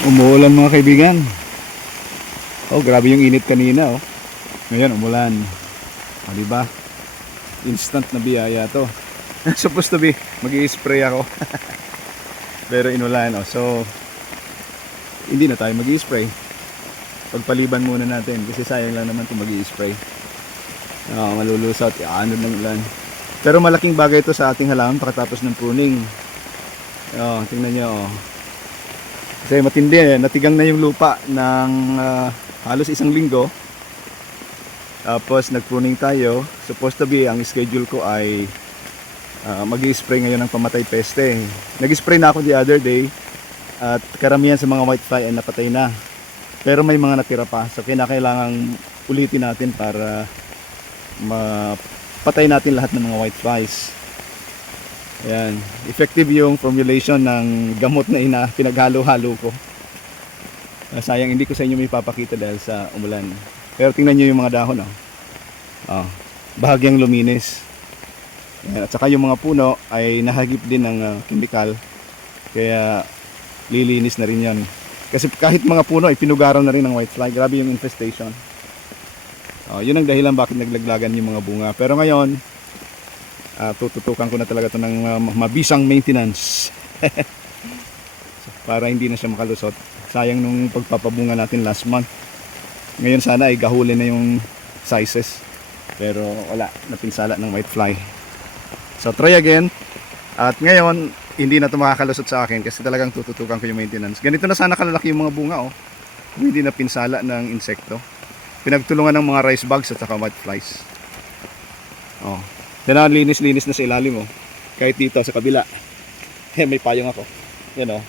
Umuulan mga kaibigan. Oh, grabe yung init kanina oh. Ngayon umulan. Oh, di ba? Instant na biyaya to. Supposed to be mag-i-spray ako. Pero inulan oh. So hindi na tayo mag-i-spray. Pagpaliban muna natin kasi sayang lang naman 'tong mag-i-spray. Oh, malulusot, ano ng ulan. Pero malaking bagay ito sa ating halaman pagkatapos ng pruning. Oh, tingnan niyo oh. Kasi matindi natigang na yung lupa ng halos isang linggo. Tapos nag-pruning tayo. Supposed to be ang schedule ko ay mag-i-spray ngayon ng pamatay peste. Nag-spray na ako the other day at karamihan sa mga whitefly ay napatay na. Pero may mga natira pa. So kinakailangan ulitin natin para mapatay natin lahat ng mga whiteflies. Ayan, effective yung formulation ng gamot na pinaghalo-halo ko. Sayang hindi ko sa inyo may papakita dahil sa umulan. Pero tingnan nyo yung mga dahon bahagyang luminis. Ayan, at saka yung mga puno ay nahagip din ng chemical. Kaya lilinis na rin yan. Kasi kahit mga puno ay pinugaran na rin ng whitefly. Grabe yung infestation. Yun ang dahilan bakit naglaglagan yung mga bunga. Pero ngayon tututukan ko na talaga ito ng mabisang maintenance. Para hindi na siya makalusot. Sayang nung pagpapabunga natin last month. Ngayon sana ay gahuli na yung sizes. Pero wala, napinsala ng whitefly. So try again. At ngayon hindi na ito makakalusot sa akin kasi talagang tututukan ko yung maintenance. Ganito na sana kalalaki yung mga bunga oh. Kung hindi na pinsala ng insekto. Pinagtulungan ng mga rice bugs at saka whiteflies. Oh. Yan, linis-linis na sa ilalim oh. Kahit dito sa kabila. May payong ako. Yan oh.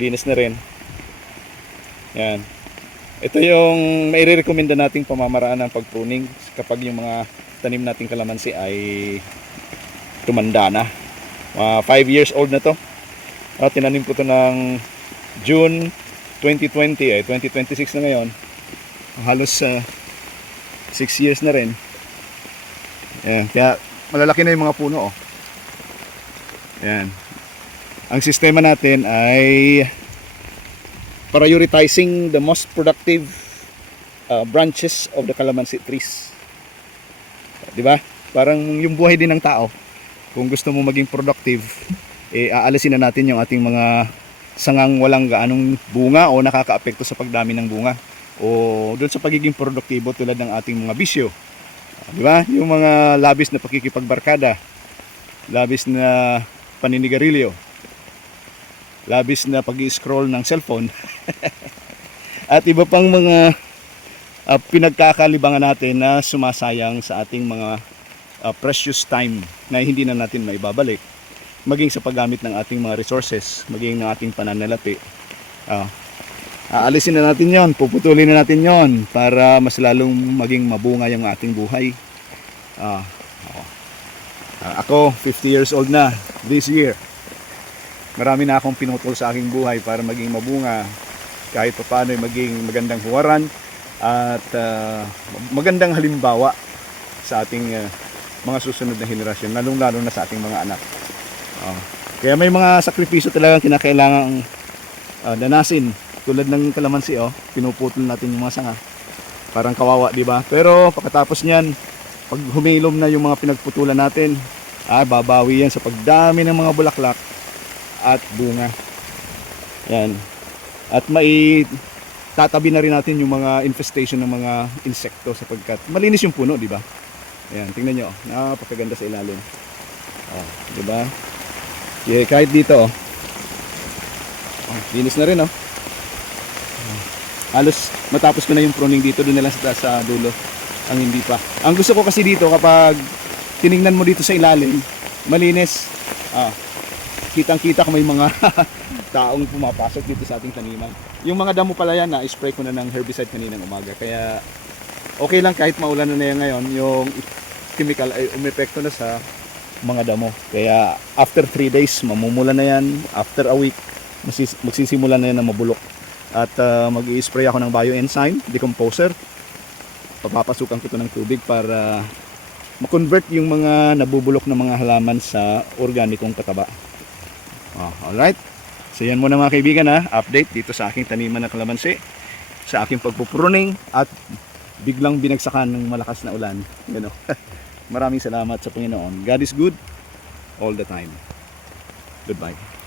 Linis na rin. Yan. Ito yung maire-recommenda nating pamamaraan ng pagpruning kapag yung mga tanim nating kalamansi ay tumanda na. 5 years old na to. Tinanim ko to ng June 2020 2026 na ngayon. Halos 6 years na rin. Ayan, kaya malalaki na yung mga puno oh. Ayan. Ang sistema natin ay prioritizing the most productive branches of the calamansi trees. Di ba? Parang yung buhay din ng tao. Kung gusto mo maging productive, aalisin na natin yung ating mga sangang walang gaanong bunga o nakakaapekto sa pagdami ng bunga o doon sa pagiging produktibo tulad ng ating mga bisyo. Di ba? Yung mga labis na pakikipagbarkada, labis na paninigarilyo, labis na pag-i-scroll ng cellphone, at iba pang mga pinagkakalibangan natin na sumasayang sa ating mga precious time na hindi na natin maibabalik, maging sa paggamit ng ating mga resources, maging ng ating pananalapi. Aalisin na natin yon, puputulin na natin yon para mas lalong maging mabunga yung ating buhay. Ako 50 years old na this year. Marami na akong pinutol sa aking buhay para maging mabunga, kahit pa paano maging magandang huwaran at magandang halimbawa sa ating mga susunod na henerasyon, lalong-lalo na sa ating mga anak. Kaya may mga sakripisyo talagang kinakailangang danasin. Tulad ng kalamansi oh, pinuputol natin yung mga sanga. Parang kawawa, di ba? Pero pagkatapos niyan, pag humilom na yung mga pinagputulan natin, babawi yan sa pagdami ng mga bulaklak at bunga. Yan. At tatabi na rin natin yung mga infestation ng mga insekto sapagkat malinis yung puno, di ba? Ayan, tingnan nyo, napakaganda sa ilalim. Di ba? Kahit dito linis na rin oh. Halos matapos ko na yung pruning dito, doon na lang sa dulo ang hindi pa. Ang gusto ko kasi dito kapag tiningnan mo dito sa ilalim, malinis. Kitang kita kung may mga taong pumapasok dito sa ating taniman. Yung mga damo pala yan, na-spray ko na ng herbicide kaninang umaga. Kaya okay lang kahit maulan na yan ngayon, yung chemical ay umepekto na sa mga damo. Kaya after 3 days, mamumula na yan. After a week, magsisimula na yan na mabulok. At mag-i-spray ako ng bioenzyme decomposer. Papapasukan ko ito ng tubig para ma-convert yung mga nabubulok na mga halaman sa organikong pataba. Alright. So yan muna mga kaibigan ha, update dito sa aking taniman ng kalamansi, sa aking pagpupruning at biglang binagsakan ng malakas na ulan. You know. Maraming salamat sa Panginoon. God is good all the time. Goodbye.